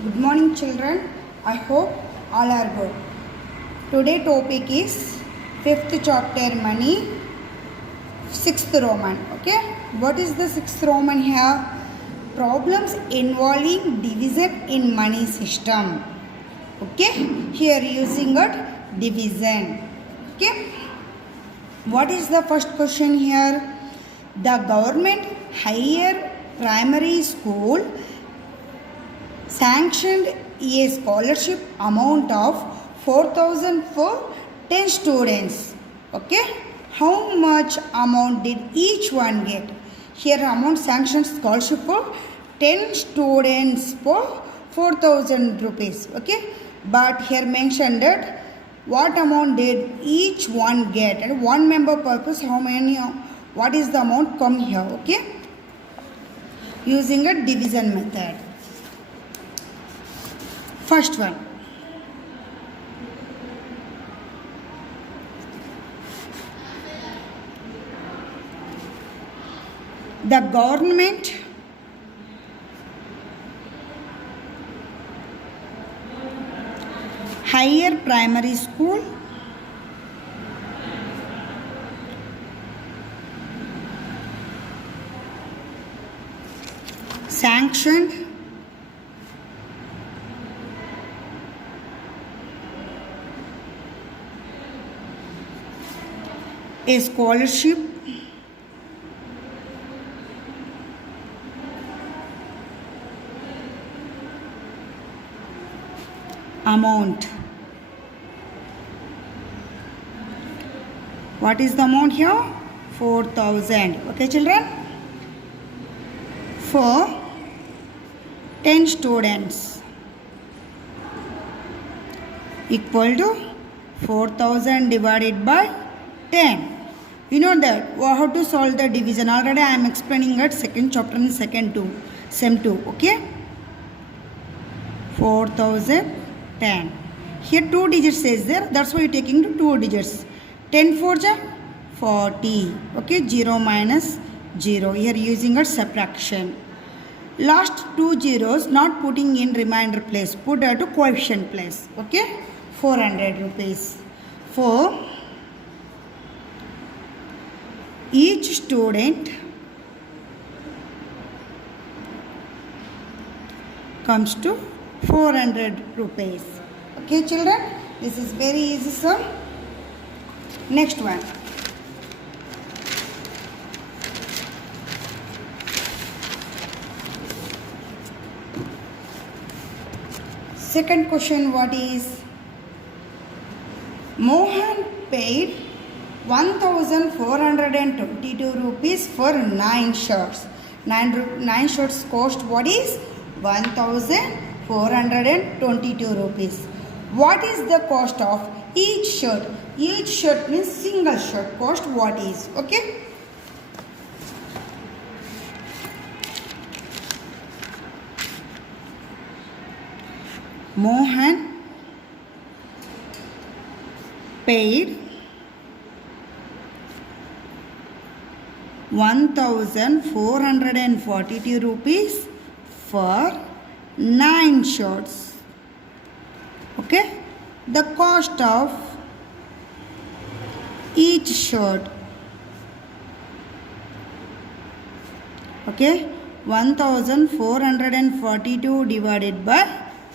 Good morning children. I hope all are good. Today topic is 5th chapter money, 6th Roman. Okay. What is the 6th Roman here? Problems involving division in money system. Okay. Here using it division. Okay. What is the first question here? The government higher primary school sanctioned a scholarship amount of 4,000 for 10 students. Okay. How much amount did each one get? Here amount sanctioned scholarship for 10 students for 4,000 rupees. Okay. But here mentioned that what amount did each one get, and one member purpose how many, what is the amount come here. Okay. Using a division method. First one. The government higher primary school sanctioned a scholarship amount. What is the amount here? 4,000. Okay children? For 10 students equal to 4,000 divided by 10. You know that how to solve the division. Already I am explaining at second chapter in second 2, sem 2. Okay. 4,010. Here 2 digits is there. That's why you are taking to 2 digits. 10 4 ja 40. Okay. 0 minus 0. Here using a subtraction. Last 2 zeros not putting in remainder place. Put at a coefficient place. Okay. 400 rupees. For each student comes to 400 rupees. Okay children, this is very easy sum. Next one. Second question, what is? Mohan paid 1,422 rupees for 9 shirts. 9 shirts cost what is? 1,422 rupees. What is the cost of each shirt? Each shirt means single shirt. Cost what is? Okay. Mohan paid 1,442 rupees for 9 shirts. Okay. The cost of each shirt. Okay. 1,442 divided by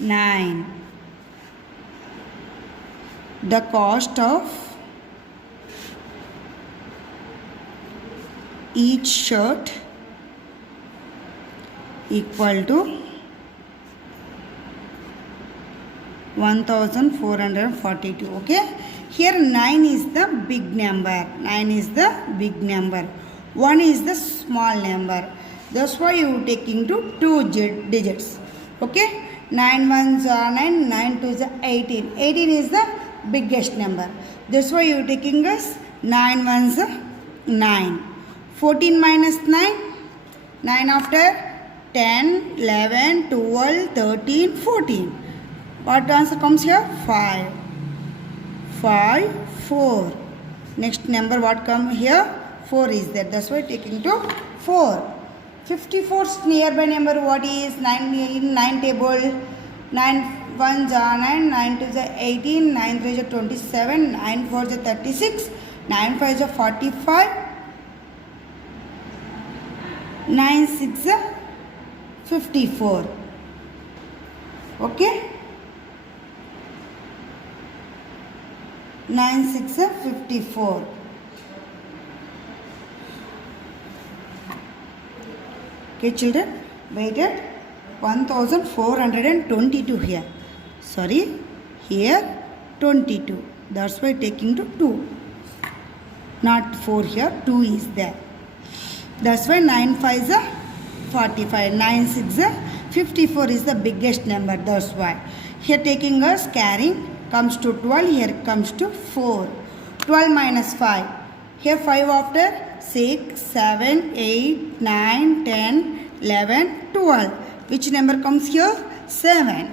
9. The cost of each shirt equal to 1,442. Okay. Here 9 is the big number. 9 is the big number. 1 is the small number. That's why you are taking to 2 digits. Okay. 9 ones are 9. 9 twos are 18. 18 is the biggest number. That's why you are taking as 9 ones are 9. 14 minus 9. 9 after 10, 11, 12, 13, 14. What answer comes here? 5. 5, 4. Next number what come here? 4 is there. That's why taking to 4. 54th nearby number what is? 9 in 9 table. 9 1 are 9, 9 2 are 18, 9 3 are 27, 9 4 are 36, 9 5 are 45, 9 6 are 54. Okay? 9 6 are 54. Okay, children, waited 1422 here. Sorry, here 22. That's why taking to 2. Not 4 here, 2 is there. That's why 9 5 is 45. 9 6 is 54 is the biggest number. That's why. Here taking us carrying comes to 12. Here comes to 4. 12 minus 5. Here 5 after 6, 7, 8, 9, 10, 11, 12. Which number comes here? 7.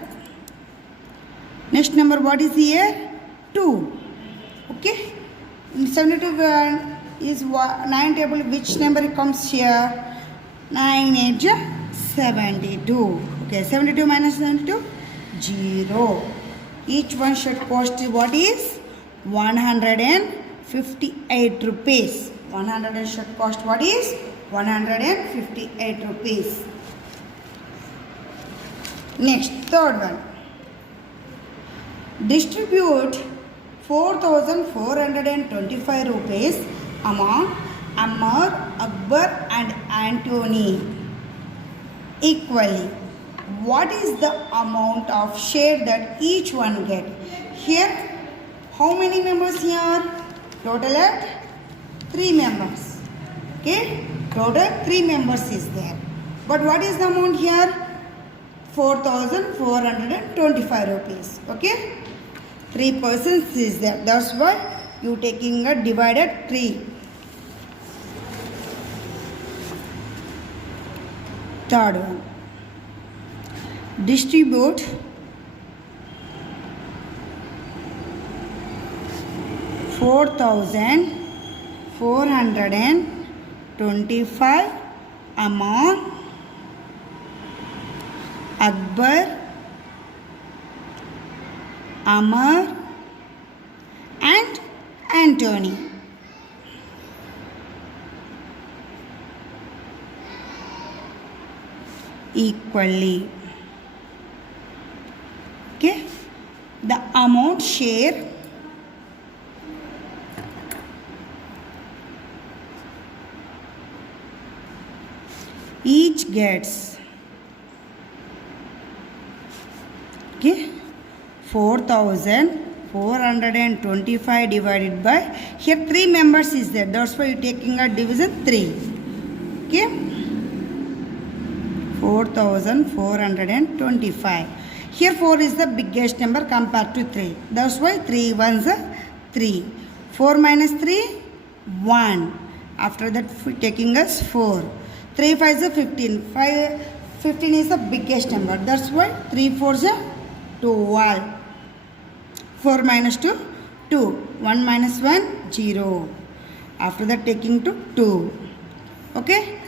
Next number what is here? 2. Okay. In 72 is 9 table. Which number comes here? 9 8 72. Okay. 72 minus 72? 0. Each one should cost what is? 158 rupees. 100 should cost what is? 158 rupees. Next, third one. Distribute 4,425 rupees among Ammar, Akbar and Antony equally. What is the amount of share that each one get? Here, how many members here? Total at 3 members. Okay, total 3 members is there. But what is the amount here? 4,425 rupees. Okay, 3 persons is there. That's why you taking a divided 3. Third one. Distribute 4,425 among Akbar, Ammar and Antony. Equally. Okay. The amount share each gets. Okay, 4,425 divided by, here 3 members is there. That's why you taking a division 3. Okay, 4,425. Here 4 is the biggest number compared to 3. That's why 3 ones are 3. 4 minus 3, 1. After that taking us 4. 3 5 is 15. 15 is the biggest number. That's why 3 4 is 12. 4 minus 2, 2. 1 minus 1, 0. After that taking to 2. Okay.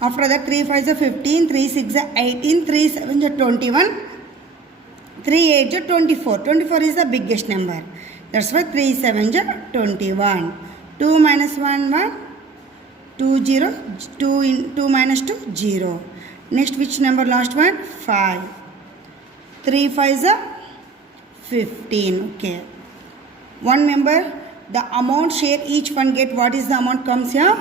After that 3 5 is 15. 3 6 is 18. 3 7 is 21. 3 8 is 24. 24 is the biggest number. That's why 3 7 is 21. 2 minus 1, 1. 2 0. 2 minus 2, 0. Next which number last one? 5. 3 5 is 15. Okay. One member, the amount share each one get. What is the amount comes here?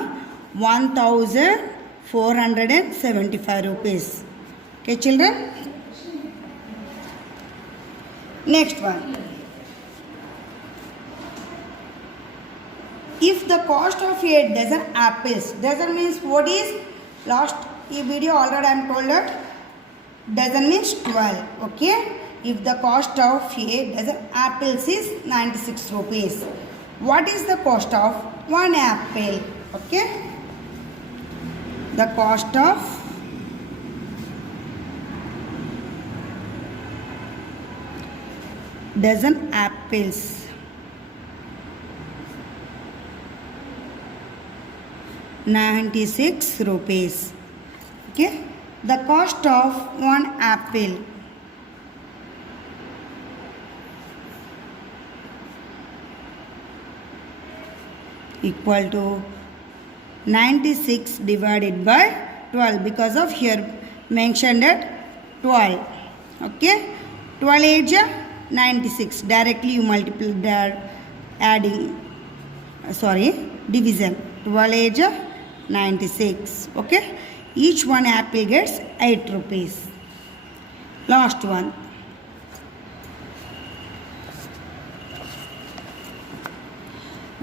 1,475 rupees. Okay, children. Next one. If the cost of a dozen apples, dozen means what is? Last video already I am told that dozen means 12. Okay. If the cost of a dozen apples is 96 rupees. What is the cost of one apple? Okay. The cost of dozen apples. 96 rupees. Okay. The cost of one apple. equal to 96 divided by 12 because of here mentioned at 12. Okay, 12 8 96. Directly you multiply that adding division. 12 8 96. Okay, each one apple gets 8 rupees. Last one.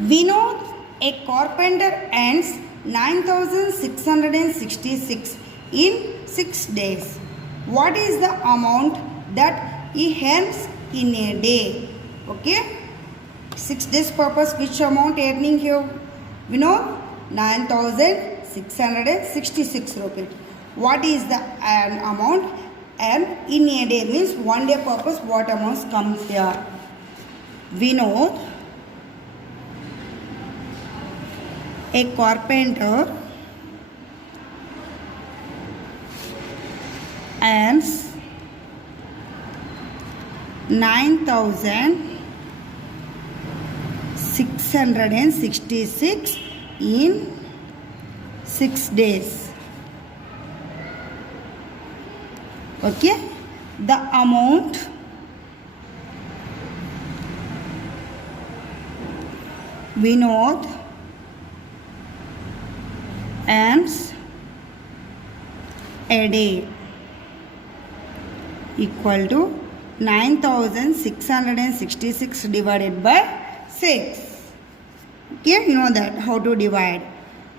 Vinod, a carpenter, earns 9,666 in 6 days. What is the amount that he earns in a day? Okay, 6 days purpose, which amount earning here? Vinod, 9,666 rupees. What is the amount and in a day means 1 day purpose, what amounts comes here? Vinod, a carpenter, earns 9,666 in 6 days. Okay, the amount Vinod earns a day equal to 9,666 divided by 6. Okay, you know that how to divide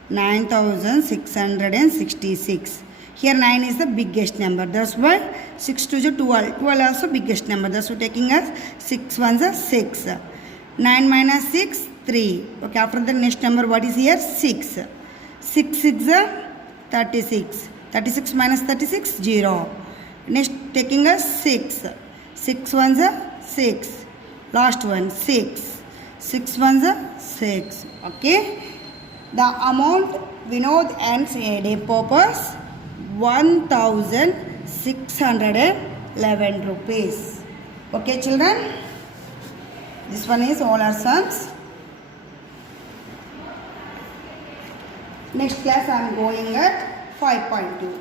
9,666. Here 9 is the biggest number. That's why 6 to the 12. 12 also biggest number. That's why taking us 6 ones are 6. 9 minus 6, 3. Okay, after the next number what is here? 6. 6 6 36. 36 minus 36, 0. Next taking us 6. 6 ones are 6. Last one 6. 6 ones are 6. Okay. The amount Vinod earns a day purpose 1,611 rupees. Okay children. This one is all our sums. Next class I am going at 5.2.